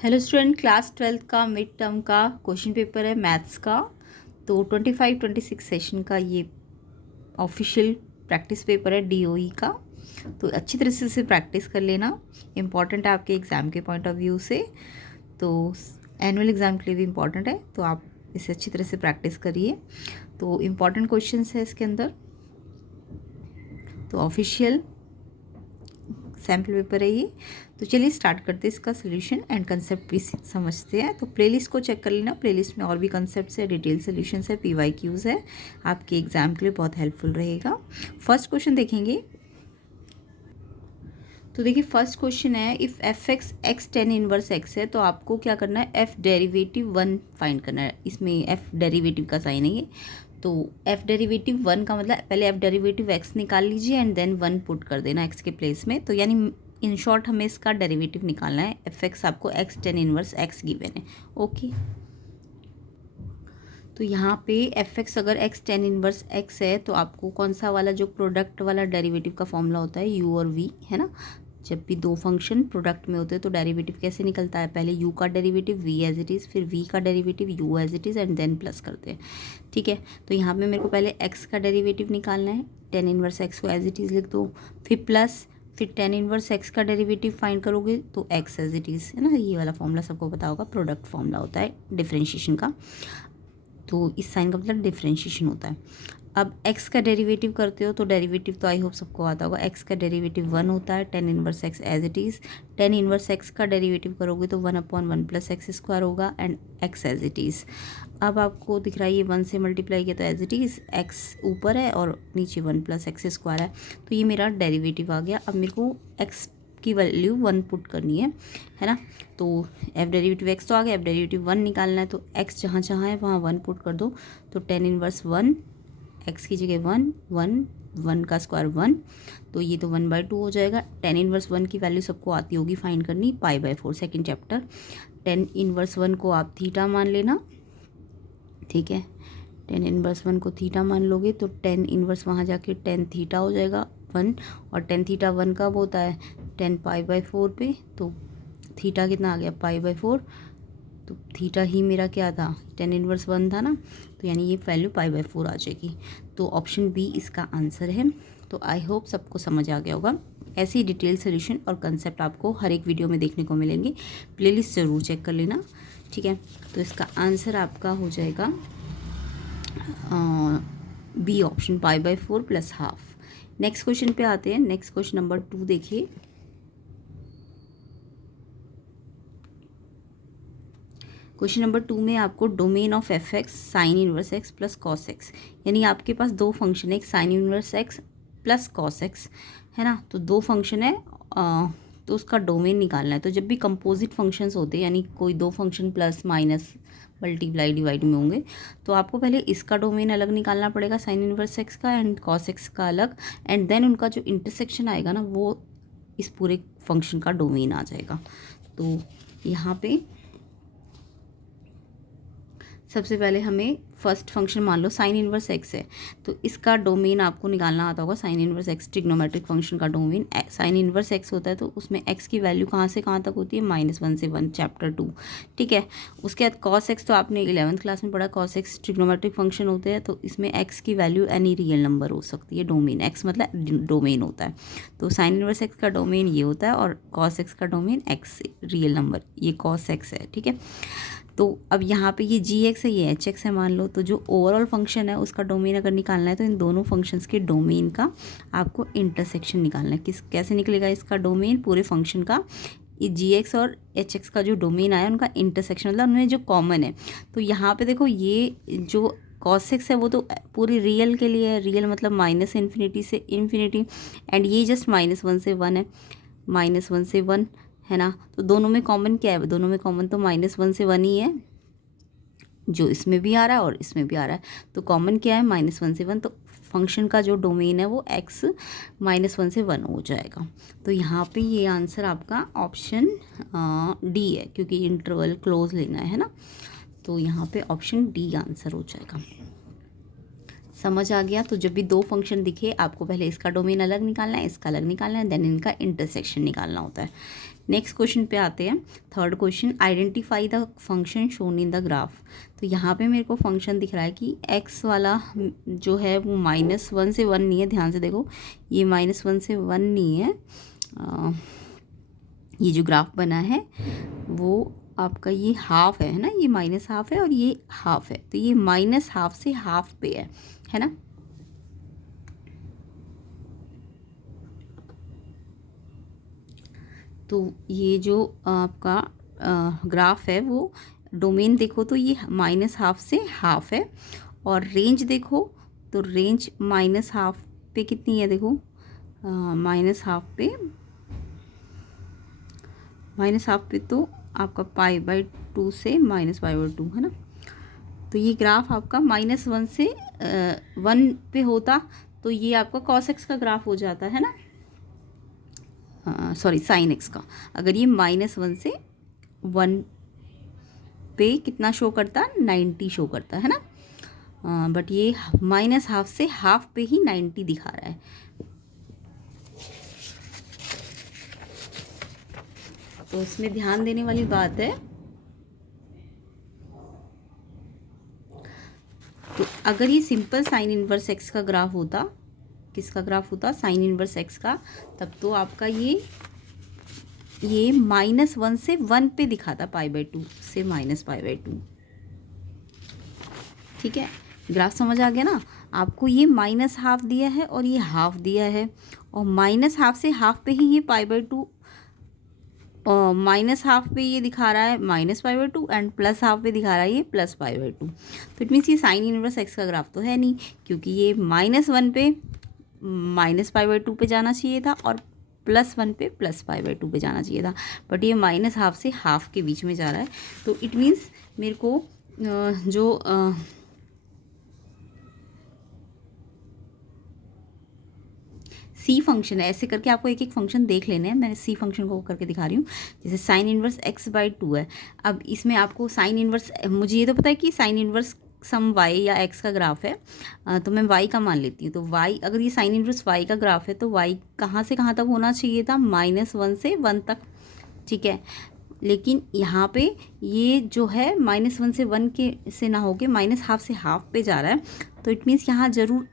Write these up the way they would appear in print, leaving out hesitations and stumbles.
Hello student, class 12th का mid term का question paper है मैथ्स का। तो 25-26 सेशन का ये ऑफिशियल प्रैक्टिस पेपर है डीओई का। तो अच्छी तरह से इसे प्रैक्टिस कर लेना, इम्पॉर्टेंट है आपके एग्ज़ाम के पॉइंट ऑफ व्यू से। तो एनुअल एग्ज़ाम के लिए भी इम्पॉर्टेंट है, तो आप इसे अच्छी तरह से प्रैक्टिस करिए। तो इम्पॉर्टेंट क्वेश्चन है इसके अंदर। तो ऑफिशियल सैम्पल पेपर है ये। तो चलिए स्टार्ट करते हैं इसका सोल्यूशन एंड कंसेप्ट भी समझते हैं। तो प्लेलिस्ट को चेक कर लेना, प्लेलिस्ट में और भी कंसेप्ट्स है, डिटेल सोल्यूशंस है, पीवाईक्यूज है, आपके एग्जाम के लिए बहुत हेल्पफुल रहेगा। फर्स्ट क्वेश्चन देखेंगे। तो देखिए फर्स्ट क्वेश्चन है, if F x x tan inverse x है तो आपको क्या करना है, एफ डेरिवेटिव वन फाइंड करना है। इसमें एफ डेरिवेटिव का साइन है ये। तो एफ डेरिवेटिव वन का मतलब पहले एफ डेरिवेटिव एक्स निकाल लीजिए एंड देन वन पुट कर देना एक्स के प्लेस में। तो यानी इन शॉर्ट हमें इसका डेरिवेटिव निकालना है। एफ एक्स आपको x tan inverse x given है। ओके, तो यहाँ पे एफ एक्स अगर एक्स टेन इनवर्स एक्स है तो आपको कौन सा वाला जो प्रोडक्ट वाला डेरिवेटिव का फॉर्मूला होता है, यू और वी, है ना। जब भी दो फंक्शन प्रोडक्ट में होते हैं तो डेरिवेटिव कैसे निकलता है, पहले u का derivative v as it is, फिर v का derivative u as it is and then plus करते हैं। ठीक है, तो यहाँ पे मेरे को पहले x का डेरिवेटिव निकालना है। टेन इनवर्स x को एज इट इज़ लिख दो, फिर प्लस, फिर टेन इनवर्स x का डेरिवेटिव फाइंड करोगे तो x एज इट इज़, है ना। ये वाला फॉर्मूला सबको पता होगा, प्रोडक्ट फॉर्मूला होता है डिफ्रेंशिएशन का। तो इस साइन का मतलब डिफ्रेंशिएशन होता है। अब x का डेरिवेटिव करते हो तो डेरिवेटिव तो आई होप सबको आता होगा, x का डेरिवेटिव वन होता है, tan inverse x as it is. Tan inverse x का डेरिवेटिव करोगे तो one upon one plus x square होगा and x as it is. अब आपको दिख रहा है ये वन से मल्टीप्लाई किया तो एज इट इज़ x ऊपर है और नीचे वन प्लस एक्स स्क्वायर है। तो ये मेरा डेरिवेटिव आ गया। अब मेरे को x की वैल्यू वन पुट करनी है ना। तो एफ डेरिवेटिव एक्स तो आ गया, एफ डेरिवेटिव वन निकालना है तो एक्स जहाँ जहाँ है वहाँ वन पुट कर दो। तो टेन इनवर्स वन, एक्स की जगह वन, वन, वन का स्क्वायर वन, तो ये तो वन बाई टू हो जाएगा। टेन इनवर्स वन की वैल्यू सबको आती होगी फाइंड करनी, पाई by four, second chapter. Tan inverse one को आप थीटा मान लेना, ठीक है। टेन इनवर्स वन को थीटा मान लोगे तो टेन इनवर्स वहाँ जाके टेन थीटा हो जाएगा वन, और टेन थीटा वन कब होता है, टेन पाई बाई फोर पे। तो थीटा कितना आ गया, पाई बाई फोर। तो थीटा ही मेरा क्या था, टेन इनवर्स वन था ना, तो यानी ये वैल्यू पाई बाई फोर आ जाएगी। तो ऑप्शन बी इसका आंसर है। तो आई होप सबको समझ आ गया होगा। ऐसी डिटेल सोल्यूशन और कंसेप्ट आपको हर एक वीडियो में देखने को मिलेंगे। प्लेलिस्ट ज़रूर चेक कर लेना, ठीक है। तो इसका आंसर आपका हो जाएगा B option, pi by four plus half. Next question पे आते हैं। नेक्स्ट क्वेश्चन नंबर 2 देखिए। क्वेश्चन नंबर 2 में आपको domain of F x sine inverse x plus cos x, यानी आपके पास दो फंक्शन है, एक sine inverse x plus cos x, है ना। तो दो फंक्शन है, तो उसका डोमेन निकालना है। तो जब भी कंपोजिट फंक्शंस होते हैं, यानी कोई दो function plus minus multiply divide में होंगे, तो आपको पहले इसका डोमेन अलग निकालना पड़ेगा, साइन इनवर्स एक्स का, एंड कॉस एक्स का अलग, एंड देन उनका जो इंटरसेक्शन आएगा ना, वो इस पूरे फंक्शन का डोमेन आ जाएगा। तो यहाँ पे सबसे पहले हमें फर्स्ट फंक्शन मान लो साइन इनवर्स एक्स है, तो इसका डोमेन आपको निकालना आता होगा। Sine inverse x trigonometric function का डोमेन साइन इनवर्स एक्स होता है, तो उसमें एक्स की वैल्यू कहाँ से कहाँ तक होती है, -1 से 1, चैप्टर 2, ठीक है। उसके बाद कॉस एक्स तो आपने 11th क्लास में पढ़ा, कॉस एक्स ट्रिग्नोमेट्रिक फंक्शन होते हैं, तो इसमें एक्स की वैल्यू एनी रियल नंबर हो सकती है। डोमेन एक्स मतलब डोमेन होता है, तो साइन इनवर्स एक्स का डोमेन ये होता है और कॉस एक्स का डोमेन एक्स रियल नंबर, ये कॉस एक्स है, ठीक है। तो अब यहाँ पे ये जी एक्स है, ये एच एक्स है मान लो। तो जो ओवरऑल फंक्शन है उसका डोमेन अगर निकालना है तो इन दोनों फंक्शंस के डोमेन का आपको इंटरसेक्शन निकालना है। कैसे निकलेगा इसका डोमेन, पूरे फंक्शन का, ये जी एक्स और एच एक्स का जो डोमेन आया उनका इंटरसेक्शन, मतलब उनमें जो कॉमन है। तो यहाँ पे देखो ये जो कॉस एक्स है वो तो पूरी रियल के लिए है, रियल मतलब माइनस इन्फिनिटी से इन्फिनिटी, एंड ये जस्ट -1 से 1 है, -1 से 1, है ना। तो दोनों में कॉमन क्या है, दोनों में कॉमन तो -1 से 1 ही है, जो इसमें भी आ रहा है और इसमें भी आ रहा है। तो कॉमन क्या है, -1 से 1, तो फंक्शन का जो डोमेन है वो x -1 से 1 हो जाएगा। तो यहाँ पे ये आंसर आपका ऑप्शन डी है, क्योंकि इंटरवल क्लोज लेना है ना। तो यहाँ पे ऑप्शन डी आंसर हो जाएगा। समझ आ गया। तो जब भी दो फंक्शन दिखे आपको पहले इसका डोमेन अलग निकालना है, इसका अलग निकालना है, देन इनका इंटरसेक्शन निकालना होता है, नेक्स्ट क्वेश्चन पे आते हैं। Third question, identify the function shown in the graph. तो यहाँ पे मेरे को फंक्शन दिख रहा है कि एक्स वाला जो है वो -1 से 1 नहीं है, ध्यान से देखो, ये -1 से 1 नहीं है। ये जो ग्राफ बना है वो आपका ये हाफ है ना, ये -1/2 है और ये हाफ है, तो ये -1/2 से हाफ पे है ना। तो ये जो आपका ग्राफ है वो डोमेन देखो तो ये -1/2 से हाफ है, और रेंज देखो तो रेंज -1/2 पे कितनी है, देखो -1/2 पे -1/2 पे तो आपका π/2 से -π/2 है ना। तो ये ग्राफ आपका -1 से 1 पे होता तो ये आपका cos x का ग्राफ हो जाता है ना, सॉरी sin x का। अगर ये -1 से 1 पे कितना शो करता, 90 शो करता है ना, बट ये -1/2 से हाफ पे ही 90 दिखा रहा है। तो इसमें ध्यान देने वाली बात है, तो अगर ये सिंपल साइन इनवर्स एक्स का ग्राफ होता, किसका ग्राफ होता, साइन इनवर्स एक्स का, तब तो आपका ये -1 से 1 पे दिखाता, π/2 से -π/2। ठीक है, ग्राफ समझ आ गया ना आपको। ये -1/2 दिया है और ये हाफ दिया है, और -1/2 से हाफ पे ही ये π/2, और -1/2 पे ये दिखा रहा है -π/2 एंड +1/2 पे दिखा रहा है ये +π/2। तो इट मीन्स ये साइन इनवर्स एक्स का ग्राफ तो है नहीं, क्योंकि ये -1 पे -π/2 पे जाना चाहिए था और +1 पे +π/2 पे जाना चाहिए था, बट ये -1/2 से हाफ के बीच में जा रहा है। तो इट मीन्स मेरे को जो सी फंक्शन है, ऐसे करके आपको एक एक फंक्शन देख लेने हैं। मैं सी फंक्शन को करके दिखा रही हूँ। जैसे साइन इनवर्स x/2 है, अब इसमें आपको साइन इनवर्स, मुझे ये तो पता है कि साइन इनवर्स सम y या x का ग्राफ है, तो मैं y का मान लेती हूँ। तो y, अगर ये साइन इनवर्स y का ग्राफ है तो y कहाँ से कहाँ तक होना चाहिए था, -1 से 1 तक। ठीक है, लेकिन यहाँ पे ये जो है -1 से 1 के से ना होके -1/2 से हाफ पे जा रहा है, तो इट मीन्स यहाँ ज़रूर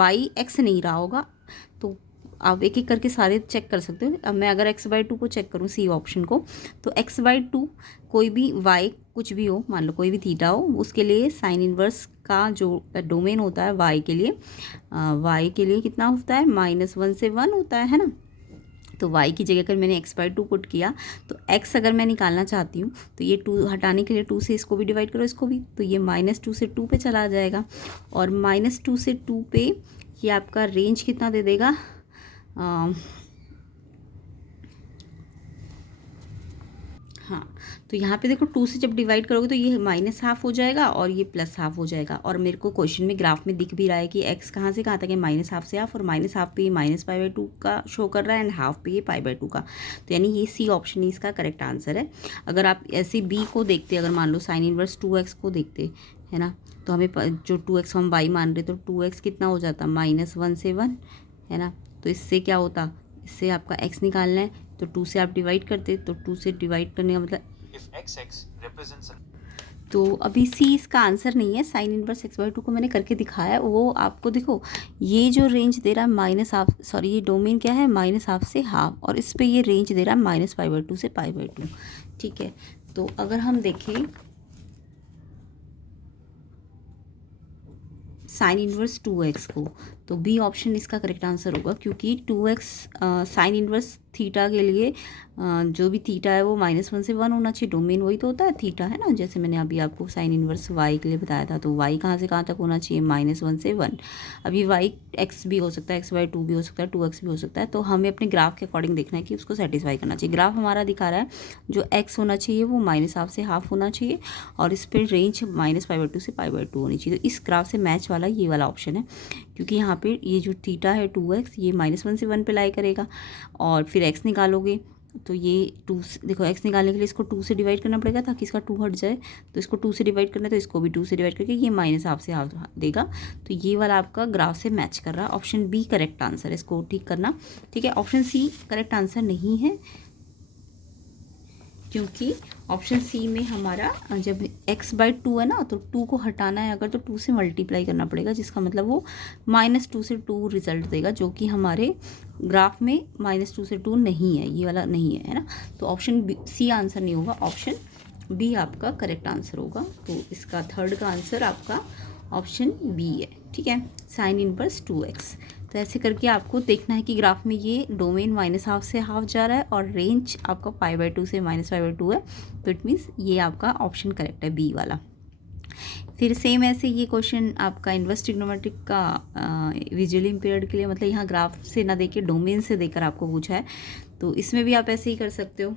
y x नहीं रहा होगा। तो आप एक एक करके सारे चेक कर सकते हो। अब मैं अगर x/2 को चेक करूँ, सी ऑप्शन को, तो x/2 कोई भी y कुछ भी हो, मान लो कोई भी थीटा हो, उसके लिए साइन इनवर्स का जो डोमेन होता है y के लिए कितना होता है, -1 से 1 होता है ना। तो y की जगह अगर मैंने x/2 पुट किया, तो x अगर मैं निकालना चाहती हूँ तो ये 2 हटाने के लिए 2 से इसको भी डिवाइड करो, इसको भी, तो ये -2 से 2 पे चला जाएगा, और -2 से 2 पे ये आपका रेंज कितना दे देगा, हाँ, तो यहाँ पे देखो 2 से जब डिवाइड करोगे तो ये -1/2 हो जाएगा और ये +1/2 हो जाएगा। और मेरे को क्वेश्चन में ग्राफ में दिख भी रहा है कि x कहाँ से कहाँ तक है, -1/2 से हाफ, और -1/2 पे ये -π/2 का शो कर रहा है एंड हाफ पे ये π/2 का। तो यानी ये सी ऑप्शन ही इसका करेक्ट आंसर है। अगर आप ऐसे बी को देखते, अगर मान लो साइन इनवर्स 2x को देखते है ना, तो हमें जो 2x हम y मान रहे, तो 2x कितना हो जाता, -1 से 1 है ना। तो इससे क्या होता, इससे आपका x निकालना है, तो 2 से आप डिवाइड करते, तो 2 से डिवाइड करने का मतलब तो अभी सी इसका आंसर नहीं है। साइन इनवर्स x/2 को मैंने करके दिखाया, वो आपको देखो ये जो रेंज दे रहा है -1/2, सॉरी ये डोमेन क्या है, -1/2 से हाफ, और इस पे ये रेंज दे रहा है -π/2 से π/2। ठीक है, तो अगर हम देखें साइन इनवर्स 2x को, तो बी ऑप्शन इसका करेक्ट आंसर होगा, क्योंकि 2x साइन इनवर्स थीटा के लिए जो भी थीटा है वो -1 से 1 होना चाहिए, डोमेन वही तो होता है थीटा, है ना। जैसे मैंने अभी आपको साइन इनवर्स y के लिए बताया था, तो y कहाँ से कहाँ तक होना चाहिए, -1 से 1। अभी y x भी हो सकता है, x/2 भी हो सकता है, 2x भी हो सकता है, तो हमें अपने ग्राफ के अकॉर्डिंग देखना है कि उसको सेटिस्फाई करना चाहिए। ग्राफ हमारा दिखा रहा है जो x होना चाहिए वो -1/2 से हाफ होना चाहिए, और इस पर रेंज -π/2 से π/2 होनी चाहिए। तो इस ग्राफ से मैच वाला ये वाला ऑप्शन है, क्योंकि यहाँ पे ये जो थीटा है 2x, ये -1 से 1 पे लाई करेगा, और फिर x निकालोगे तो ये 2 देखो x निकालने के लिए इसको 2 से डिवाइड करना पड़ेगा ताकि इसका 2 हट जाए, तो इसको 2 से डिवाइड करना है, तो इसको भी 2 से डिवाइड करके ये -1/2 से हाफ देगा। तो ये वाला आपका ग्राफ से मैच कर रहा है। ऑप्शन बी करेक्ट आंसर है, इसको ठीक करना। ठीक है, ऑप्शन सी करेक्ट आंसर नहीं है। क्योंकि ऑप्शन सी में हमारा जब x/2 है ना, तो 2 को हटाना है अगर, तो 2 से मल्टीप्लाई करना पड़ेगा, जिसका मतलब वो -2 से 2 रिजल्ट देगा, जो कि हमारे ग्राफ में -2 से 2 नहीं है, ये वाला नहीं है ना। तो ऑप्शन सी आंसर नहीं होगा, ऑप्शन बी आपका करेक्ट आंसर होगा। तो इसका थर्ड का आंसर आपका ऑप्शन बी है, ठीक है, साइन इनवर्स 2x। तो ऐसे करके आपको देखना है कि ग्राफ में ये डोमेन -½ से ½ जा रहा है और रेंज आपका π/2 से -π/2 है, तो इट मीन्स ये आपका ऑप्शन करेक्ट है, बी वाला। फिर सेम ऐसे ये क्वेश्चन आपका इन्वर्स ट्रिग्नोमेट्रिक का विजुअली इम्पेयर्ड के लिए, मतलब यहाँ ग्राफ से ना देके डोमेन से देकर आपको पूछा है, तो इसमें भी आप ऐसे ही कर सकते हो।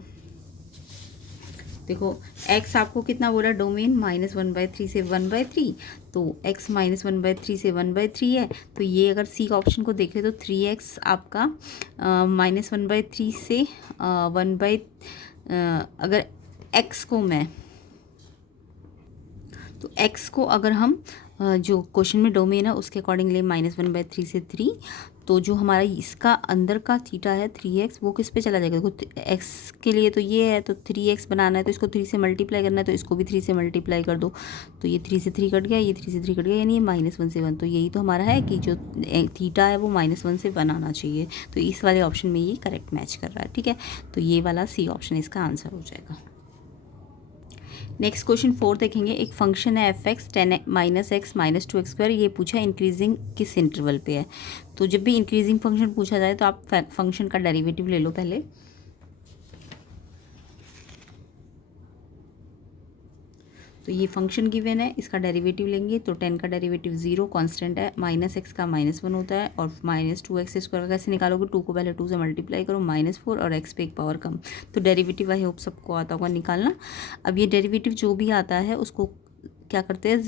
देखो x आपको कितना बोला, डोमेन -1/3 से 1/3, तो x -1/3 से 1/3 है, तो ये अगर सी का ऑप्शन को देखें तो 3x आपका -1/3 से 1/, अगर x को मैं, तो x को अगर हम जो क्वेश्चन में डोमेन है उसके अकॉर्डिंगली -1/3 से 3, तो जो हमारा इसका अंदर का थीटा है 3x, वो किस पे चला जाएगा, देखो x के लिए तो ये है, तो 3x बनाना है तो इसको 3 से मल्टीप्लाई करना है, तो इसको भी 3 से मल्टीप्लाई कर दो, तो ये 3 से 3 कट गया, ये 3 से 3 कट गया, यानी ये -1 से 1, तो यही तो हमारा है कि जो थीटा है वो -1 से 1 आना चाहिए, तो इस वाले ऑप्शन में ये करेक्ट मैच कर रहा है, ठीक है। तो ये वाला सी ऑप्शन इसका आंसर हो जाएगा। नेक्स्ट क्वेश्चन 4 देखेंगे। एक फंक्शन है f(x) 10 - x - 2x², ये पूछा है इंक्रीजिंग किस इंटरवल पे है। तो जब भी इंक्रीजिंग फंक्शन पूछा जाए तो आप फंक्शन का डेरिवेटिव ले लो पहले। तो ये फंक्शन गिवन है, इसका डेरिवेटिव लेंगे तो 10 का डेरिवेटिव 0 कांस्टेंट है, -x का -1 होता है, और -2x² का कैसे निकालोगे, 2 को पहले 2 से मल्टीप्लाई करो, -4 और x पे एक पावर कम, तो डेरिवेटिव आई होप सबको आता होगा निकालना। अब ये डेरिवेटिव जो भी आता है उसको क्या करते हैं,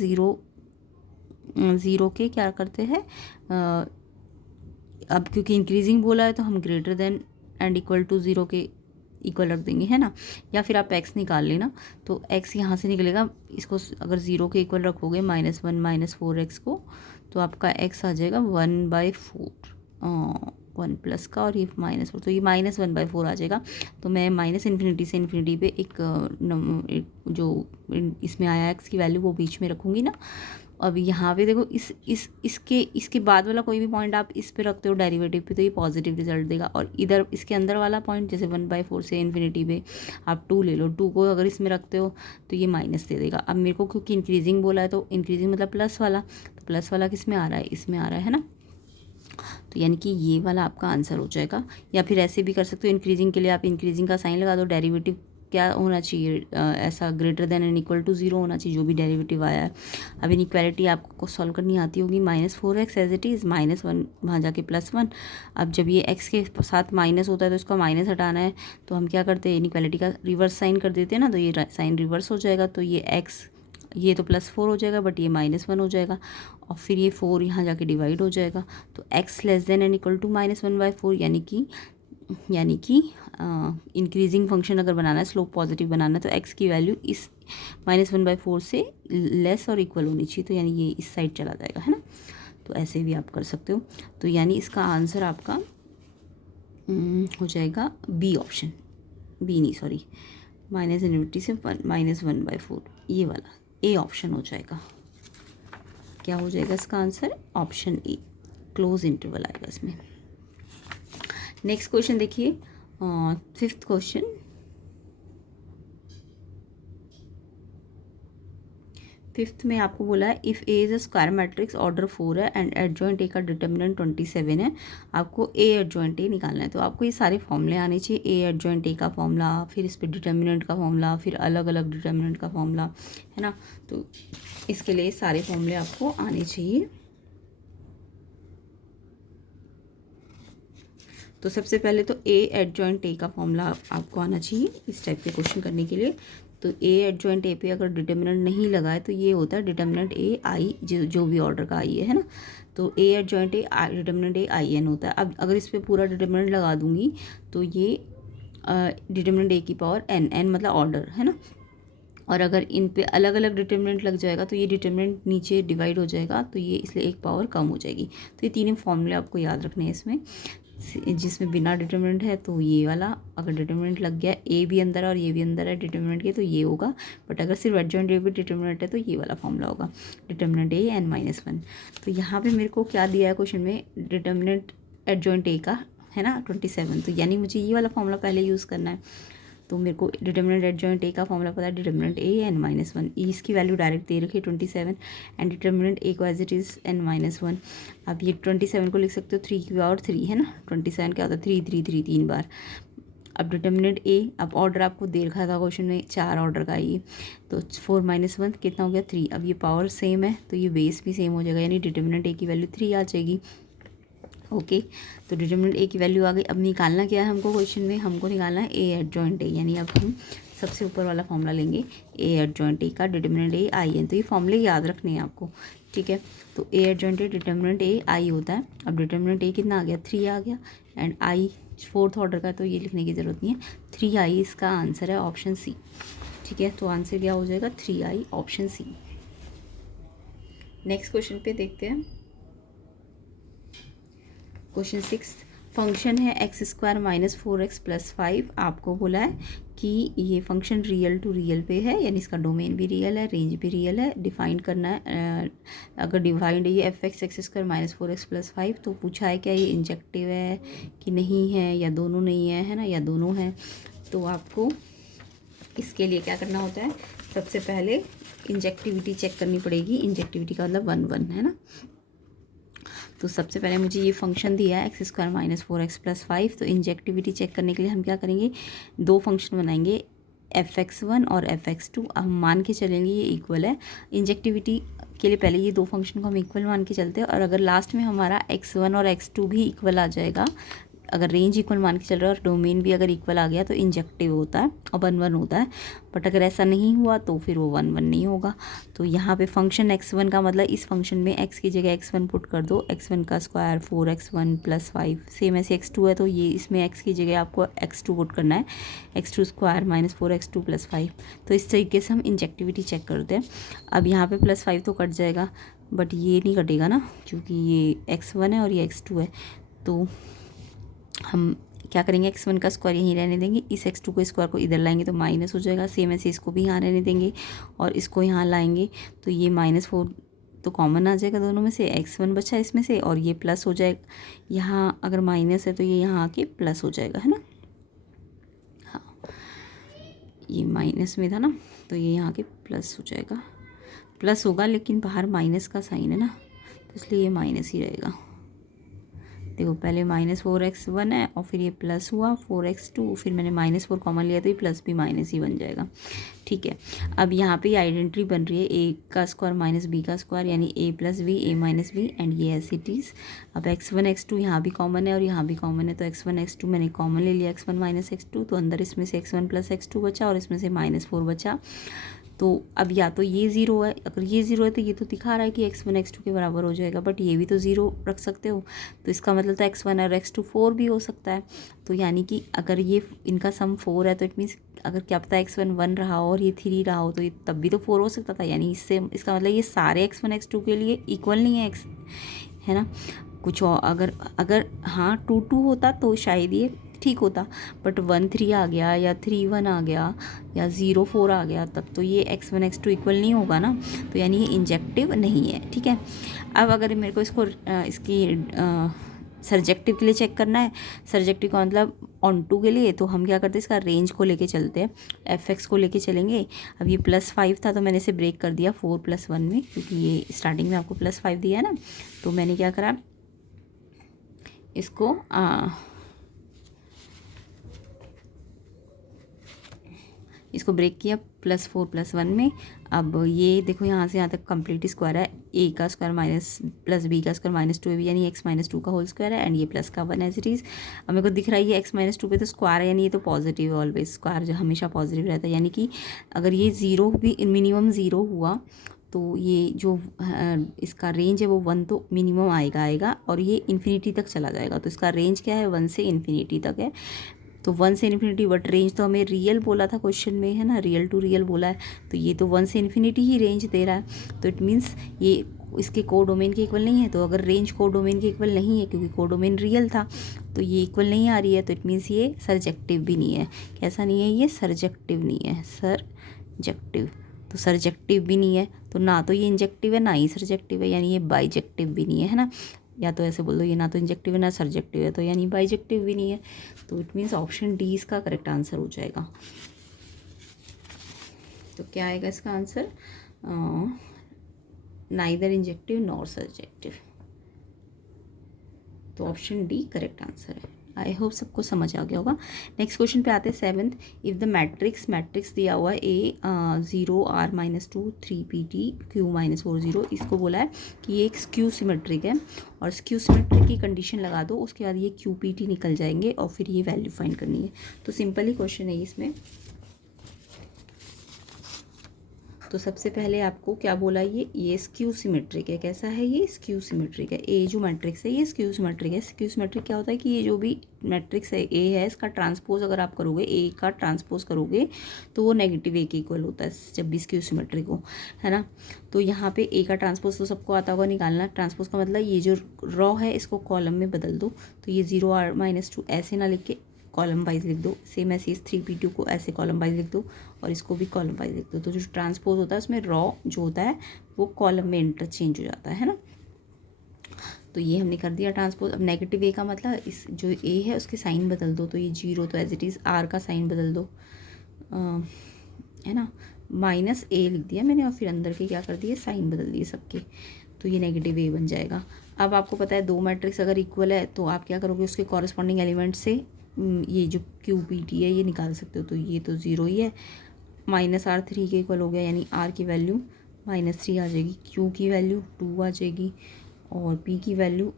ज़ीरो के क्या करते हैं, अब क्योंकि इंक्रीजिंग बोला है तो हम greater than and equal to 0 के इक्वल रख देंगे, है ना, या फिर आप x निकाल लेना, तो x यहाँ से निकलेगा, इसको अगर 0 के इक्वल रखोगे -1 - 4x को, तो आपका x आ जाएगा 1/4, 1 प्लस का और ये -4, तो ये -1/4 आ जाएगा। तो मैं -∞ से ∞ पे एक जो इसमें आया x की वैल्यू वो बीच में रखूँगी ना। अब यहाँ पे देखो इसके बाद वाला कोई भी पॉइंट आप इस पे रखते हो डेरिवेटिव पे, तो ये पॉजिटिव रिजल्ट देगा, और इधर इसके अंदर वाला पॉइंट जैसे 1/4 से ∞ पे आप 2 ले लो, 2 को अगर इसमें रखते हो तो ये माइनस दे देगा। अब मेरे को क्योंकि इंक्रीजिंग बोला है, तो इंक्रीजिंग मतलब प्लस वाला, तो प्लस वाला किस में आ रहा है, इसमें आ रहा है ना, तो यानी कि ये वाला आपका आंसर हो जाएगा। या फिर ऐसे भी कर सकते हो, इंक्रीजिंग के लिए आप इंक्रीजिंग का साइन लगा दो, डेरिवेटिव क्या होना चाहिए, ऐसा greater than and equal to 0 होना चाहिए जो भी डेरिवेटिव आया है। अब इनइक्वालिटी आपको सॉल्व करनी आती होगी, -4x एज इट इज़, -1 वहाँ जाके +1। अब जब ये x के साथ माइनस होता है तो इसका माइनस हटाना है, तो हम क्या करते हैं, इनइक्वालिटी का रिवर्स साइन कर देते हैं ना, तो ये साइन रिवर्स हो जाएगा, तो ये x ये तो +4 हो जाएगा, बट ये -1 हो जाएगा, और फिर ये 4 यहाँ जाके डिवाइड हो जाएगा, तो x less than and equal to -1/4, यानी कि इंक्रीजिंग फंक्शन अगर बनाना है, स्लोप पॉजिटिव बनाना है, तो x की वैल्यू इस -1/4 से लेस और इक्वल होनी चाहिए, तो यानी ये इस साइड चला जाएगा, है ना। तो ऐसे भी आप कर सकते हो। तो यानी इसका आंसर आपका हो जाएगा बी ऑप्शन, बी नहीं सॉरी, -∞ से -1/4, ये वाला ए ऑप्शन हो जाएगा। क्या हो जाएगा इसका answer, option A, close interval आएगा इसमें। नेक्स्ट क्वेश्चन देखिए, 5th क्वेश्चन। फिफ्थ में आपको बोला है if A is a square matrix order 4 है एंड एडजॉइंट ए का डिटर्मिनेंट 27 है, आपको ए एडजॉइंट ए निकालना है। तो आपको ये सारे फॉर्मूले आने चाहिए, ए एडजॉइंट ए का फॉर्मूला, फिर इस पर डिटर्मिनेंट का फॉर्मूला, फिर अलग अलग डिटर्मिनेंट का फॉर्मूला, है ना। तो इसके लिए सारे फॉर्मूले आपको आने चाहिए। तो सबसे पहले तो ए एडजॉइंट ए का फॉर्मूला आपको आना चाहिए इस टाइप के क्वेश्चन करने के लिए। तो ए एडजॉइंट ए पे अगर डिटर्मिनेंट नहीं लगा है तो ये होता है डिटर्मिनेंट ए आई, जो भी ऑर्डर का आई है ना। तो A adjoint A determinant A I n होता है। अब अगर इस पर पूरा डिटर्मिनेंट लगा दूंगी तो ये डिटर्मिनेंट ए की पावर एन, एन मतलब ऑर्डर, है ना। और अगर इन पे अलग अलग डिटर्मिनेंट लग जाएगा तो ये डिटर्मिनेंट नीचे डिवाइड हो जाएगा, तो ये इसलिए एक पावर कम हो जाएगी। तो ये तीनों फॉर्मूले आपको याद रखने हैं इसमें। जिसमें बिना डिटर्मिनेंट है तो ये वाला, अगर डिटर्मिनेंट लग गया, ए भी अंदर है और ये भी अंदर है डिटर्मिनेंट के, तो ये होगा। बट अगर सिर्फ एडजॉइंट ए भी डिटर्मिनेंट है तो ये वाला फॉर्मूला होगा, डिटर्मिनेंट ए n-1। तो यहाँ पे मेरे को क्या दिया है क्वेश्चन में, डिटर्मिनेंट एडजॉइंट ए का है ना 27, तो यानी मुझे ये वाला फॉर्मूला पहले यूज़ करना है। तो मेरे को डिटर्मिनेंट एडजॉइंट ए का फॉर्मूला पता है, डिटर्मिनेंट ए n-1, इसकी वैल्यू डायरेक्ट दे रखी है 27 एंड डिटर्मिनेंट ए को एज इट इज़ n-1। अब ये 27 को लिख सकते हो 3 की पावर 3 है ना, 27 क्या होता है 3 3 3 3 बार। अब डिटर्मिनेंट ए, अब ऑर्डर आपको दे रखा था क्वेश्चन में 4 ऑर्डर का ये, तो 4 - 1 कितना हो गया 3। अब ये पावर सेम है तो ये बेस भी सेम हो जाएगा, यानी डिटर्मिनेंट ए की वैल्यू 3 आ जाएगी। ओके, तो डिटर्मिनेंट ए की वैल्यू आ गई। अब निकालना क्या है हमको क्वेश्चन में, हमको निकालना है ए एडजॉइंट ए, यानी अब हम सबसे ऊपर वाला फॉर्मूला लेंगे ए एडजॉइंट ए का, डिटर्मिनेंट ए आई है। तो ये फॉर्मूले याद रखने हैं आपको, ठीक है। तो A adjoint A determinant A आई होता है। अब डिटर्मिनेंट ए कितना आ गया 3 आ गया, एंड आई 4th ऑर्डर का, तो ये लिखने की ज़रूरत नहीं है, 3i इसका आंसर है, ऑप्शन सी, ठीक है। तो आंसर क्या हो जाएगा 3i, option C. Next question पे देखते हैं, क्वेश्चन 6। फंक्शन है x² - 4x + 5। आपको बोला है कि ये फंक्शन रियल टू रियल पे है, यानी इसका डोमेन भी रियल है, रेंज भी रियल है। डिफाइन करना है, अगर डिफाइंड है ये f(x) x² - 4x + 5, तो पूछा है क्या ये इंजेक्टिव है कि नहीं है, या दोनों नहीं है, है ना, या दोनों है। तो आपको इसके लिए क्या करना होता है, सबसे पहले इंजेक्टिविटी चेक करनी पड़ेगी। इंजेक्टिविटी का मतलब 1 1 है ना। तो सबसे पहले मुझे ये फंक्शन दिया है x² - 4x + 5। तो इंजेक्टिविटी चेक करने के लिए हम क्या करेंगे, दो फंक्शन बनाएंगे, f(x1) और f(x2). अब हम मान के चलेंगे ये इक्वल है। इंजेक्टिविटी के लिए पहले ये दो फंक्शन को हम इक्वल मान के चलते हैं, और अगर लास्ट में हमारा x1 और x2 भी इक्वल आ जाएगा, अगर रेंज इक्वल मान के चल रहा है और डोमेन भी अगर इक्वल आ गया, तो इंजेक्टिव होता है और 1 1 होता है। बट अगर ऐसा नहीं हुआ तो फिर वो 1 1 नहीं होगा। तो यहाँ पे फंक्शन x1 का मतलब, इस फंक्शन में x की जगह x1 पुट कर दो, x1 का स्क्वायर 4x1 + 5। सेम ऐसे x2 है तो ये इसमें x की जगह आपको x2 पुट करना है, x2² - 4x2 + 5। तो इस तरीके से हम इंजेक्टिविटी चेक करते हैं। अब यहाँ पे +5 तो कट जाएगा, बट ये नहीं कटेगा ना, क्योंकि ये x1 है और ये x2 है। तो हम क्या करेंगे, x1 का स्क्वायर यहीं रहने देंगे, इस x2 को स्क्वायर को इधर लाएंगे तो माइनस हो जाएगा। सेम ऐसे इसको भी यहाँ रहने देंगे और इसको यहाँ लाएंगे, तो ये -4 तो कॉमन आ जाएगा दोनों में से, x1 बचा इसमें से, और ये प्लस हो जाएगा। यहाँ अगर माइनस है तो ये यहाँ आके प्लस हो जाएगा, है ना। हाँ, ये माइनस में था ना, तो ये यहाँ के प्लस हो जाएगा, प्लस होगा, लेकिन बाहर माइनस का साइन है ना, तो इसलिए ये माइनस ही रहेगा। देखो पहले -4x1 है और फिर ये प्लस हुआ 4x2, फिर मैंने -4 कॉमन लिया तो ये प्लस भी माइनस ही बन जाएगा, ठीक है। अब यहाँ पे आइडेंटिटी बन रही है a का स्क्वायर - b का स्क्वायर, यानी a + b a - b, and ये एज इट इज़। अब x1 x2 यहाँ भी कॉमन है और यहाँ भी कॉमन है, तो x1 x2 मैंने कॉमन ले लिया, x1 - x2, तो अंदर इसमें से x1 + x2 बचा और इसमें से -4 बचा। तो अब या तो ये 0 है, अगर ये 0 है तो ये तो दिखा रहा है कि x1 x2 के बराबर हो जाएगा, बट ये भी तो 0 रख सकते हो, तो इसका मतलब तो x1 और x2 4 भी हो सकता है। तो यानी कि अगर ये इनका सम 4 है, तो इट मीन्स अगर क्या पता x1 1 रहा हो और ये 3 रहा हो, तो ये तब भी तो 4 हो सकता था। यानी इससे इसका मतलब ये सारे x1 x2 के लिए इक्वल नहीं है, है ना। कुछ और अगर हाँ 2 2 होता तो शायद ये ठीक होता, बट 1 3 आ गया या 3 1 आ गया या 0 4 आ गया, तब तो ये x1 x2 इक्वल नहीं होगा ना, तो यानी ये इंजेक्टिव नहीं है, ठीक है। अब अगर मेरे को इसको इसकी सर्जेक्टिव के लिए चेक करना है, सर्जेक्टिव का मतलब ऑन टू के लिए, तो हम क्या करते हैं, इसका रेंज को लेके चलते हैं, f(x) को लेके चलेंगे। अब ये +5 था तो मैंने इसे ब्रेक कर दिया 4 + 1 में, क्योंकि ये स्टार्टिंग में आपको +5 दिया है ना, तो मैंने क्या करा, इसको ब्रेक किया +4 + 1 में। अब ये देखो यहाँ से यहाँ तक कंप्लीट स्क्वायर है, a का स्क्वायर + b का स्क्वायर -2ab, यानी x - 2 का होल स्क्वायर है, एंड ये प्लस का 1 एज इट इज़। अब मेरे को दिख रहा है ये x - 2 पे तो स्क्वायर है, यानी ये तो पॉजिटिव है, ऑलवेज स्क्वायर जो हमेशा पॉजिटिव रहता है, यानी कि अगर ये 0 भी मिनिमम 0 हुआ तो ये जो इसका रेंज है वो 1 तो मिनिमम आएगा और ये इन्फिनिटी तक चला जाएगा। तो इसका रेंज क्या है, 1 से इन्फिनिटी तक है। तो 1 से इन्फिनिटी, बट रेंज तो हमें रियल बोला था क्वेश्चन में, है ना, रियल टू रियल बोला है, तो ये तो 1 से इन्फिनिटी ही रेंज दे रहा है। तो इट मीन्स ये इसके कोडोमेन के इक्वल नहीं है। तो अगर रेंज कोडोमेन के इक्वल नहीं है क्योंकि कोडोमेन रियल था तो ये इक्वल नहीं आ रही है, तो इट मीन्स ये सर्जेक्टिव भी नहीं है। कैसा नहीं है ये? सर्जेक्टिव नहीं है, सर्जेक्टिव। तो सर्जेक्टिव भी नहीं है तो ना तो ये इंजेक्टिव है ना ही सर्जेक्टिव है, यानी ये बाइजेक्टिव भी नहीं है, है ना। या तो ऐसे बोल दो ये ना तो इंजेक्टिव है ना सर्जेक्टिव है, तो यानी बाइजेक्टिव भी नहीं है। तो इट मीन्स ऑप्शन डी इसका करेक्ट आंसर हो जाएगा। तो क्या आएगा इसका answer? Neither injective nor surjective. तो ऑप्शन डी करेक्ट आंसर है। आई होप सबको समझ आ गया होगा। नेक्स्ट क्वेश्चन पे आते हैं 7th। इफ़ द मैट्रिक्स दिया हुआ है A 0 R-2 3 PT Q -4 0, इसको बोला है कि ये एक स्क्यू सिमेट्रिक है और स्क्यू सिमेट्रिक की कंडीशन लगा दो, उसके बाद ये QPT निकल जाएंगे और फिर ये वैल्यू फाइंड करनी है। तो सिंपल ही क्वेश्चन है इसमें। तो सबसे पहले आपको क्या बोला, ये स्क्यू सिमेट्रिक है। कैसा है ये? स्क्यू सिमेट्रिक है। ए जो मैट्रिक्स है ये स्क्यू सिमेट्रिक है। स्क्यू सिमेट्रिक क्या होता है कि ये जो भी मैट्रिक्स है ए है, इसका ट्रांसपोज अगर आप करोगे, ए का ट्रांसपोज करोगे तो वो नेगेटिव ए के इक्वल होता है जब भी स्क्यू सिमेट्रिक हो, है ना। तो यहाँ पे ए का ट्रांसपोज तो सबको आता होगा निकालना। ट्रांसपोज का मतलब ये जो रॉ है इसको कॉलम में बदल दो। तो ये 0 R-2 ऐसे ना लिख के कॉलम वाइज लिख दो। सेम ऐसे इस 3 PT को ऐसे कॉलम वाइज लिख दो और इसको भी कॉलम वाइज लिख दो। तो जो ट्रांसपोज होता है उसमें रॉ जो होता है वो कॉलम में इंटरचेंज हो जाता है ना। तो ये हमने कर दिया ट्रांसपोज। अब नेगेटिव ए का मतलब इस जो ए है उसके साइन बदल दो। तो ये 0 तो एज इट इज़ आर का साइन बदल दो, है ना। -a लिख दिया मैंने और फिर अंदर के क्या कर दिए, साइन बदल दिए सबके। तो ये नेगेटिव ए बन जाएगा। अब आपको पता है दो मैट्रिक्स अगर इक्वल है तो आप क्या करोगे, उसके कॉरस्पॉन्डिंग एलिमेंट से ये जो QPT है ये निकाल सकते हो। तो ये तो 0 ही है, -R3 के इक्वल हो गया, यानी R की वैल्यू -3 आ जाएगी, Q की वैल्यू 2 आ जाएगी और P की वैल्यू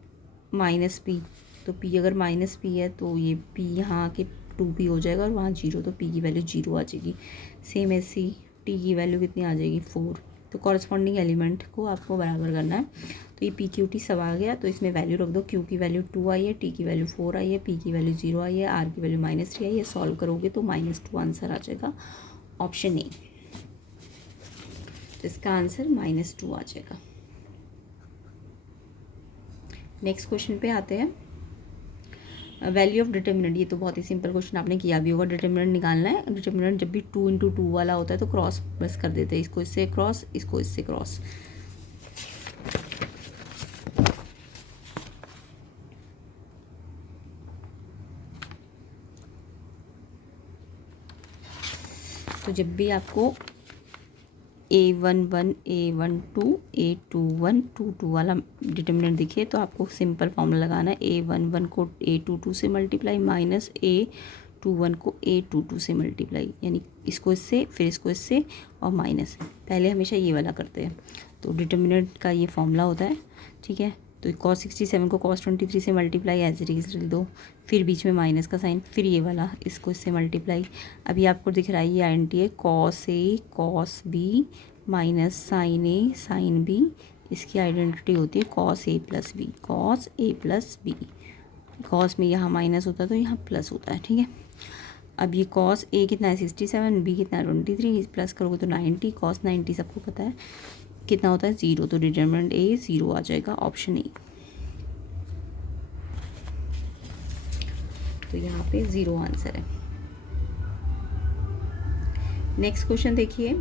-P। तो P अगर -P है तो ये P यहाँ आके 2P हो जाएगा और वहाँ 0, तो P की वैल्यू 0 आ जाएगी। सेम ऐसी T की वैल्यू कितनी आ जाएगी, 4। तो कॉरस्पॉन्डिंग एलिमेंट को आपको बराबर करना है। तो ये PQT सब आ गया, तो इसमें वैल्यू रख दो। Q की वैल्यू 2 आई है, T की वैल्यू 4 आई है, P की वैल्यू 0 आई है, R की वैल्यू -3 आई है। सॉल्व करोगे तो -2 आंसर आ जाएगा, ऑप्शन ए। तो इसका आंसर -2 आ जाएगा। नेक्स्ट क्वेश्चन पे आते हैं। Value of determinant. ये तो बहुत ही सिंपल क्वेश्चन आपने किया भी होगा। डिटर्मिनेंट निकालना है। डिटर्मिनेंट जब भी 2 × 2 वाला होता है तो क्रॉस बस कर देते हैं, इसको इससे क्रॉस, इसको इससे क्रॉस। तो जब भी आपको A11 A12 A21 22 वाला डिटर्मिनेंट दिखे तो आपको सिंपल फॉर्मूला लगाना है। A11 को A22 से मल्टीप्लाई माइनस A21 को A22 से मल्टीप्लाई, यानी इसको इससे फिर इसको इससे और माइनस। पहले हमेशा ये वाला करते हैं। तो डिटर्मिनेंट का ये फॉर्मूला होता है, ठीक है। तो cos 67 को cos 23 से मल्टीप्लाई एज इट इज लिख दो, फिर बीच में माइनस का साइन, फिर ये वाला इसको इससे मल्टीप्लाई। अभी आपको दिख रहा है ये आइडेंटिटी है, cos A cos B minus sine A sine B। इसकी आइडेंटिटी होती है cos A + B, cos A + B। cos में यहाँ माइनस होता है तो यहाँ प्लस होता है, ठीक है। अब ये cos A कितना है 67, B कितना है 23, प्लस करोगे तो 90, cos 90 सबको पता है कितना होता है 0। तो डिटर्मिनेंट A 0 आ जाएगा, ऑप्शन ए। तो यहाँ पे 0 आंसर है। नेक्स्ट क्वेश्चन देखिए,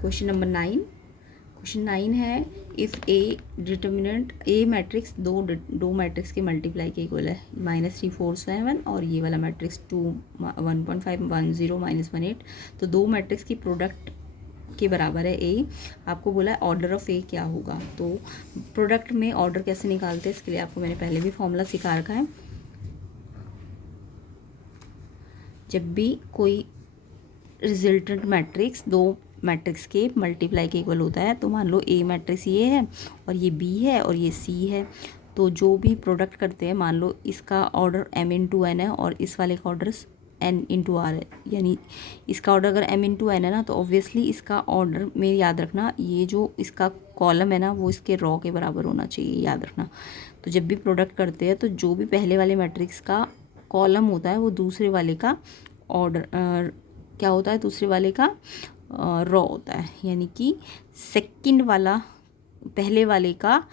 क्वेश्चन नंबर 9। क्वेश्चन 9 है, if A determinant A matrix दो मैट्रिक्स के मल्टीप्लाई के इक्वल है, -3 4 7 और ये वाला मैट्रिक्स 2 1.5 1 0 -1 8। तो दो मैट्रिक्स की प्रोडक्ट के बराबर है ए। आपको बोला है ऑर्डर ऑफ ए क्या होगा। तो प्रोडक्ट में ऑर्डर कैसे निकालते हैं इसके लिए आपको मैंने पहले भी फॉर्मूला सिखा रखा है। जब भी कोई रिजल्टेंट मैट्रिक्स दो मैट्रिक्स के मल्टीप्लाई के इक्वल होता है, तो मान लो ए मैट्रिक्स ये है और ये बी है और ये सी है, तो जो भी प्रोडक्ट करते हैं, मान लो इसका ऑर्डर m×n है और इस वाले का ऑर्डर n×r है, यानी इसका ऑर्डर अगर m×n है ना, तो ऑब्वियसली इसका ऑर्डर में याद रखना ये जो इसका कॉलम है ना वो इसके रॉ के बराबर होना चाहिए, याद रखना। तो जब भी प्रोडक्ट करते हैं तो जो भी पहले वाले मैट्रिक्स का कॉलम होता है वो दूसरे वाले का ऑर्डर क्या होता है, दूसरे वाले का रॉ होता है, यानी कि सेकंड वाला पहले वाले का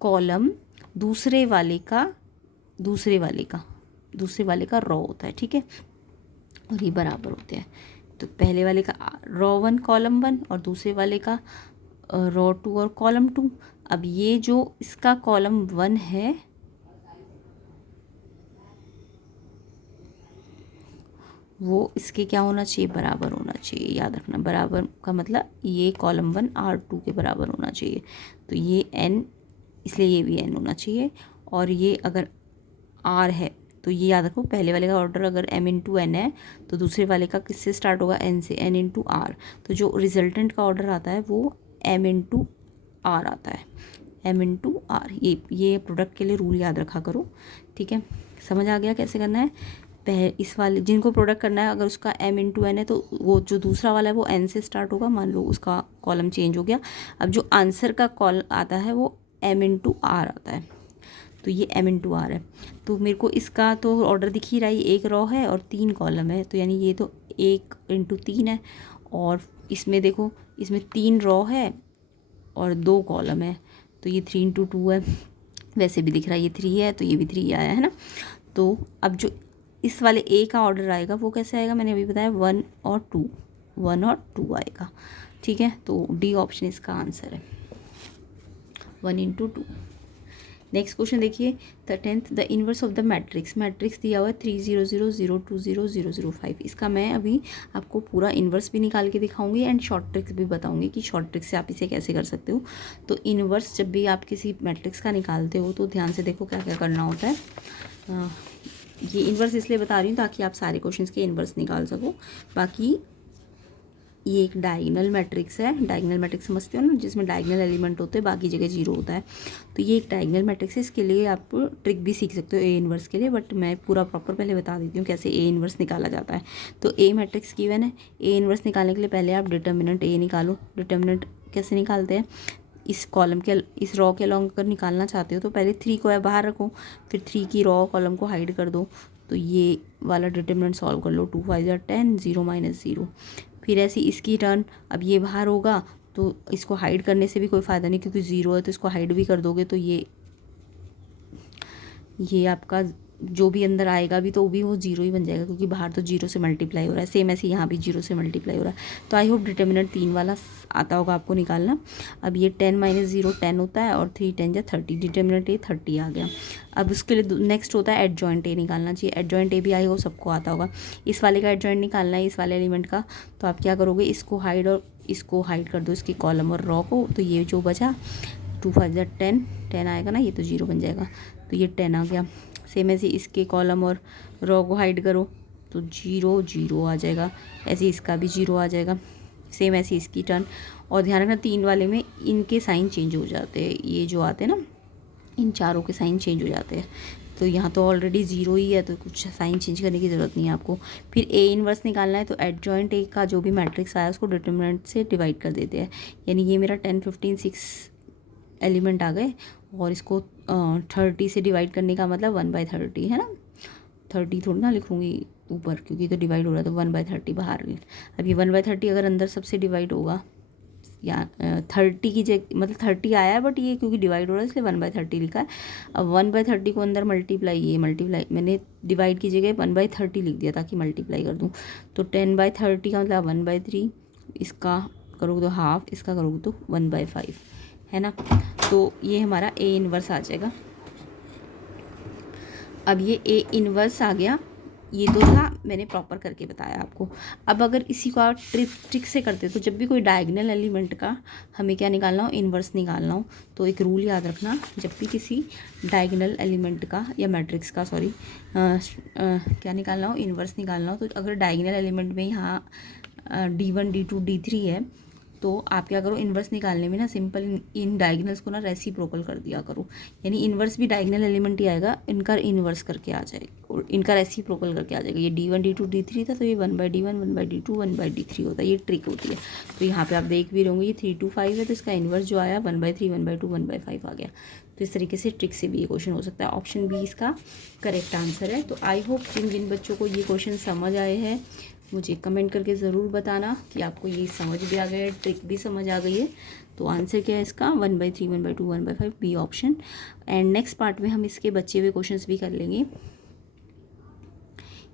कॉलम दूसरे वाले का रो होता है, ठीक है, और ये बराबर होते हैं। तो पहले वाले का रो 1 कॉलम 1 और दूसरे वाले का रो 2 और कॉलम 2। अब ये जो इसका कॉलम 1 है वो इसके क्या होना चाहिए, बराबर होना चाहिए। याद रखना, बराबर का मतलब ये कॉलम 1 R2 के बराबर होना चाहिए। तो ये n, इसलिए ये भी n होना चाहिए। और ये अगर r है तो ये याद रखो, पहले वाले का ऑर्डर अगर m इंटू n है तो दूसरे वाले का किससे स्टार्ट होगा, n से, n इंटू r। तो जो रिजल्टेंट का ऑर्डर आता है वो m इंटू r आता है, m इंटू r। ये प्रोडक्ट के लिए रूल याद रखा करो, ठीक है। समझ आ गया कैसे करना है। इस वाले जिनको प्रोडक्ट करना है, अगर उसका m इंटू n है तो वो जो दूसरा वाला है वो n से स्टार्ट होगा। मान लो उसका कॉलम चेंज हो गया, अब जो आंसर का कॉल आता है वो m इंटू r आता है। तो ये m इंटू r है। तो मेरे को इसका तो ऑर्डर दिख ही रहा है, एक रो है और 3 कॉलम है, तो यानी ये तो 1 इंटू 3 है। और इसमें देखो, इसमें 3 रो है और 2 कॉलम है, तो ये 3 इंटू 2 है। वैसे भी दिख रहा है ये 3 है, तो ये भी 3 आया है ना। तो अब जो इस वाले ए का ऑर्डर आएगा वो कैसे आएगा, मैंने अभी बताया 1 और 2 आएगा, ठीक है। तो डी ऑप्शन इसका आंसर है, 1 इंटू 2। नेक्स्ट क्वेश्चन देखिए, the 10th the inverse of the matrix दिया हुआ है 3 0 0 0 2 0 0 0 5। इसका मैं अभी आपको पूरा इनवर्स भी निकाल के दिखाऊंगी एंड शॉर्ट ट्रिक्स भी बताऊंगी कि शॉर्ट ट्रिक्स से आप इसे कैसे कर सकते हो। तो इनवर्स जब भी आप किसी मैट्रिक्स का निकालते हो तो ध्यान से देखो क्या क्या करना होता है। ये इन्वर्स इसलिए बता रही हूँ ताकि आप सारे क्वेश्चंस के इन्वर्स निकाल सको। बाकी ये एक डायगोनल मैट्रिक्स है, डायगोनल मैट्रिक्स समझते हो ना, जिसमें डायगोनल एलिमेंट होते हैं, बाकी जगह 0 होता है। तो ये एक डायगोनल मैट्रिक्स है, इसके लिए आप ट्रिक भी सीख सकते हो ए इन्वर्स के लिए, बट मैं पूरा प्रॉपर पहले बता देती हूँ कैसे ए इन्वर्स निकाला जाता है। तो ए मैट्रिक्स गिवन है, ए इन्वर्स निकालने के लिए पहले आप डिटर्मिनेंट ए निकालो। डिटर्मिनेंट कैसे निकालते हैं, इस कॉलम के, इस रो के अलॉन्ग अगर निकालना चाहते हो तो पहले 3 को बाहर रखो, फिर 3 की रो कॉलम को हाइड कर दो। तो ये वाला डिटर्मिनेंट सॉल्व कर लो, 2 5 10, 0 माइनस 0। फिर ऐसी इसकी टर्न, अब ये बाहर होगा तो इसको हाइड करने से भी कोई फ़ायदा नहीं, क्योंकि 0 है तो इसको हाइड भी कर दोगे तो ये आपका जो भी अंदर आएगा भी तो भी वो 0 ही बन जाएगा, क्योंकि बाहर तो 0 से मल्टीप्लाई हो रहा है। सेम ऐसे यहाँ भी 0 से मल्टीप्लाई हो रहा है। तो आई होप डिटर्मिनेंट 3 वाला आता होगा आपको निकालना। अब ये 10 माइनस 0 10 होता है और 3 10 या 30, डिटर्मिनेंट ए 30 आ गया। अब उसके लिए नेक्स्ट होता है एडजॉइंट ए निकालना चाहिए। एडजॉइंट ए भी आई हो सबको आता होगा। इस वाले का एडजॉइंट निकालना है, इस वाले एलिमेंट का। तो आप क्या करोगे, इसको हाइड और इसको हाइड कर दो, इसकी कॉलम और रो को। तो ये जो बचा 2 5 10 आएगा ना, ये तो 0 बन जाएगा, तो ये 10 आ गया। सेम ऐसे इसके कॉलम और रो को हाइड करो तो 0 0 आ जाएगा, ऐसे इसका भी 0 आ जाएगा। सेम ऐसे इसकी टर्न। और ध्यान रखना 3 वाले में इनके साइन चेंज हो जाते हैं, ये जो आते हैं ना, इन चारों के साइन चेंज हो जाते हैं। तो यहाँ तो ऑलरेडी 0 ही है, तो कुछ साइन चेंज करने की ज़रूरत नहीं है आपको। फिर ए इनवर्स निकालना है, तो एडजॉइंट ए का जो भी मैट्रिक्स आया उसको डिटर्मिनेंट से डिवाइड कर देते हैं। यानी ये मेरा 10 15 6 एलिमेंट आ गए, और इसको 30 से डिवाइड करने का मतलब 1/30 है ना। 30 थोड़ी ना लिखूँगी ऊपर, क्योंकि तो डिवाइड हो रहा है, तो 1/30 बाहर। अब ये 1/30 अगर अंदर सबसे डिवाइड होगा, या 30 की जगह, मतलब 30 आया है बट ये क्योंकि डिवाइड हो रहा है इसलिए 1/30 लिखा है। अब 1/30 को अंदर मल्टीप्लाई मैंने डिवाइड की जगह 1/30 लिख दिया ताकि मल्टीप्लाई कर दूँ। तो 10/30 का मतलब 1/3, इसका करोगे तो हाफ, इसका करोगे तो 1/5, है ना। तो ये हमारा ए इन्वर्स आ जाएगा। अब ये ए इन्वर्स आ गया, ये तो था मैंने प्रॉपर करके बताया आपको। अब अगर इसी को आप ट्रिक से करते तो जब भी कोई डायगोनल एलिमेंट का हमें क्या निकालना हो, इन्वर्स निकालना हो, तो एक रूल याद रखना, जब भी किसी डायगोनल एलिमेंट का या मैट्रिक्स का क्या निकालना हो, इन्वर्स निकालना हो, तो अगर डायगोनल एलिमेंट में यहाँ D1 D2 D3 है, तो आप क्या करो, इन्वर्स निकालने में ना सिंपल इन डायगोनल्स को ना रेसिप्रोकल कर दिया करो। यानी इन्वर्स भी डायगोनल एलिमेंट ही आएगा, इनका इन्वर्स करके आ जाएगा, इनका रेसिप्रोकल करके आ जाएगा। ये D1 D2 D3 था, तो ये 1/D1 1/D2 1/D3 होता है। ये ट्रिक होती है। तो यहाँ पे आप देख भी रहोगे ये 3 2 5 है, तो इसका इन्वर्स जो आया 1/3 1/2 1/5 आ गया। तो इस तरीके से ट्रिक से भी ये क्वेश्चन हो सकता है। ऑप्शन बी इसका करेक्ट आंसर है। तो आई होप जिन जिन बच्चों को ये क्वेश्चन समझ आए हैं मुझे कमेंट करके ज़रूर बताना कि आपको ये समझ भी आ गया है, ट्रिक भी समझ आ गई है। तो आंसर क्या है इसका? 1/3, 1/2, 1/5, B option. And next part में हम इसके बचे हुए क्वेश्चंस भी कर लेंगे।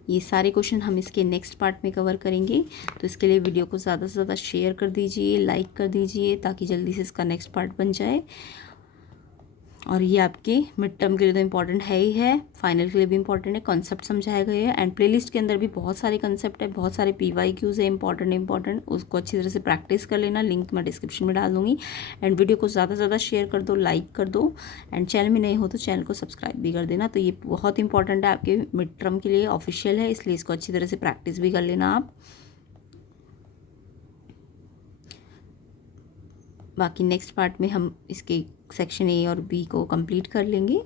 ये सारे क्वेश्चन हम इसके नेक्स्ट पार्ट में कवर करेंगे। तो इसके लिए वीडियो को ज़्यादा से ज़्यादा शेयर कर दीजिए, लाइक कर दीजिए, ताकि जल्दी से इसका नेक्स्ट पार्ट बन जाए। और ये आपके मिड टर्म के लिए तो इम्पॉर्टेंट है ही है, फाइनल के लिए भी इम्पॉर्टेंट है। कॉन्सेप्ट समझाए गए हैं एंड प्लेलिस्ट के अंदर भी बहुत सारे कॉन्सेप्ट है, बहुत सारे PYQs है इंपॉर्टेंट, उसको अच्छी तरह से प्रैक्टिस कर लेना। लिंक मैं डिस्क्रिप्शन में डाल दूँगी। एंड वीडियो को ज़्यादा से ज़्यादा शेयर कर दो, लाइक कर दो। एंड चैनल में नहीं हो तो चैनल को सब्सक्राइब भी कर देना। तो ये बहुत इंपॉर्टेंट है आपके मिड टर्म के लिए, ऑफिशियल है, इसलिए इसको अच्छी तरह से प्रैक्टिस भी कर लेना आप। बाकी नेक्स्ट पार्ट में हम इसके सेक्शन A और B को कंप्लीट कर लेंगे।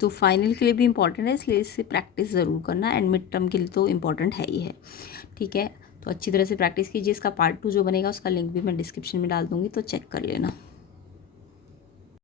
तो फाइनल के लिए भी इम्पॉर्टेंट है, इसलिए इससे प्रैक्टिस ज़रूर करना। एंड मिड टर्म के लिए तो इम्पॉर्टेंट है ही है, ठीक है। तो अच्छी तरह से प्रैक्टिस कीजिए। इसका पार्ट 2 जो बनेगा उसका लिंक भी मैं डिस्क्रिप्शन में डाल दूँगी, तो चेक कर लेना।